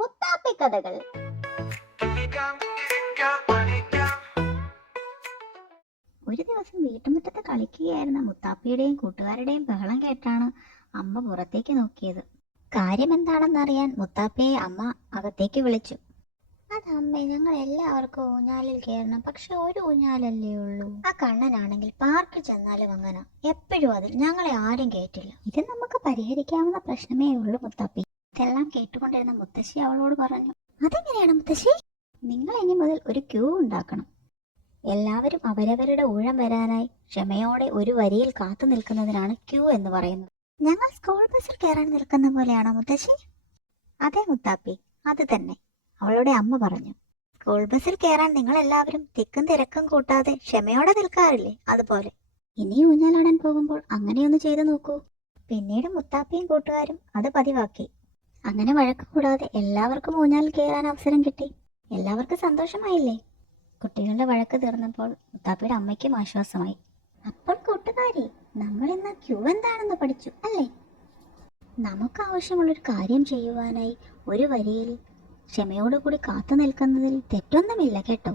മുത്താപ്പി കഥകൾ. ഒരു ദിവസം വീട്ടുമുറ്റത്ത് കളിക്കുകയായിരുന്ന മുത്താപ്പിയുടെയും കൂട്ടുകാരുടെയും ബഹളം കേട്ടാണ് അമ്മ പുറത്തേക്ക് നോക്കിയത്. കാര്യമെന്താണെന്നറിയാൻ മുത്താപ്പിയെ അമ്മ അകത്തേക്ക് വിളിച്ചു. അതമ്മേ, ഞങ്ങൾ എല്ലാവർക്കും ഊഞ്ഞാലിൽ കയറണം, പക്ഷെ ഒരു ഊഞ്ഞാലല്ലേ ഉള്ളൂ. ആ കണ്ണനാണെങ്കിൽ പാർക്കിൽ ചെന്നാലും അങ്ങനെ എപ്പോഴും അതിൽ ഞങ്ങളെ ആരും കേട്ടില്ല. ഇത് നമുക്ക് പരിഹരിക്കാവുന്ന പ്രശ്നമേ ഉള്ളൂ മുത്താപ്പി. ഇതെല്ലാം കേട്ടുകൊണ്ടിരുന്ന മുത്തശ്ശി അവളോട് പറഞ്ഞു. അതെങ്ങനെയാണ് മുത്തശ്ശി? നിങ്ങൾ ഇനി മുതൽ ഒരു ക്യൂ ഉണ്ടാക്കണം. എല്ലാവരും അവരവരുടെ ഊഴം വരാനായി ക്ഷമയോടെ ഒരു വരിയിൽ കാത്തു നിൽക്കുന്നതിനാണ് ക്യൂ എന്ന് പറയുന്നത്. ഞങ്ങൾ സ്കൂൾ ബസ്സിൽ കയറാൻ നിൽക്കുന്ന പോലെയാണോ മുത്തശ്ശി? അതെ മുത്താപ്പി, അത് തന്നെ, അവളുടെ അമ്മ പറഞ്ഞു. സ്കൂൾ ബസ്സിൽ കയറാൻ നിങ്ങൾ എല്ലാവരും തിക്കും തിരക്കും കൂട്ടാതെ ക്ഷമയോടെ നിൽക്കാറില്ലേ, അതുപോലെ. ഇനി ഊഞ്ഞാലാടാൻ പോകുമ്പോൾ അങ്ങനെയൊന്ന് ചെയ്തു നോക്കൂ. പിന്നീട് മുത്താപ്പിയും കൂട്ടുകാരും അത് പതിവാക്കി. അങ്ങനെ വഴക്ക് കൂടാതെ എല്ലാവർക്കും ഊഞ്ഞാലിൽ കയറാൻ അവസരം കിട്ടി. എല്ലാവർക്കും സന്തോഷമായില്ലേ? കുട്ടികളുടെ വഴക്ക് തീർന്നപ്പോൾ മുത്താപ്പിയുടെ അമ്മയ്ക്കും ആശ്വാസമായി. അപ്പോൾ കൂട്ടുകാരി, നമ്മൾ ഇന്ന് ക്യൂ എന്താണെന്ന് പഠിച്ചു അല്ലേ? നമുക്ക് ആവശ്യമുള്ളൊരു കാര്യം ചെയ്യുവാനായി ഒരു വരിയിൽ ക്ഷമയോടുകൂടി കാത്തു നിൽക്കുന്നതിൽ തെറ്റൊന്നുമില്ല കേട്ടോ.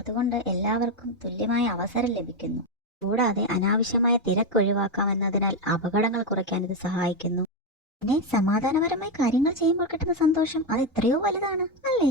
അതുകൊണ്ട് എല്ലാവർക്കും തുല്യമായ അവസരം ലഭിക്കുന്നു. കൂടാതെ അനാവശ്യമായ തിരക്ക് ഒഴിവാക്കാമെന്നതിനാൽ അപകടങ്ങൾ കുറയ്ക്കാൻ ഇത് സഹായിക്കുന്നു. പിന്നെ സമാധാനപരമായി കാര്യങ്ങൾ ചെയ്യുമ്പോൾ കിട്ടുന്ന സന്തോഷം അത് എത്രയോ വലുതാണ് അല്ലേ?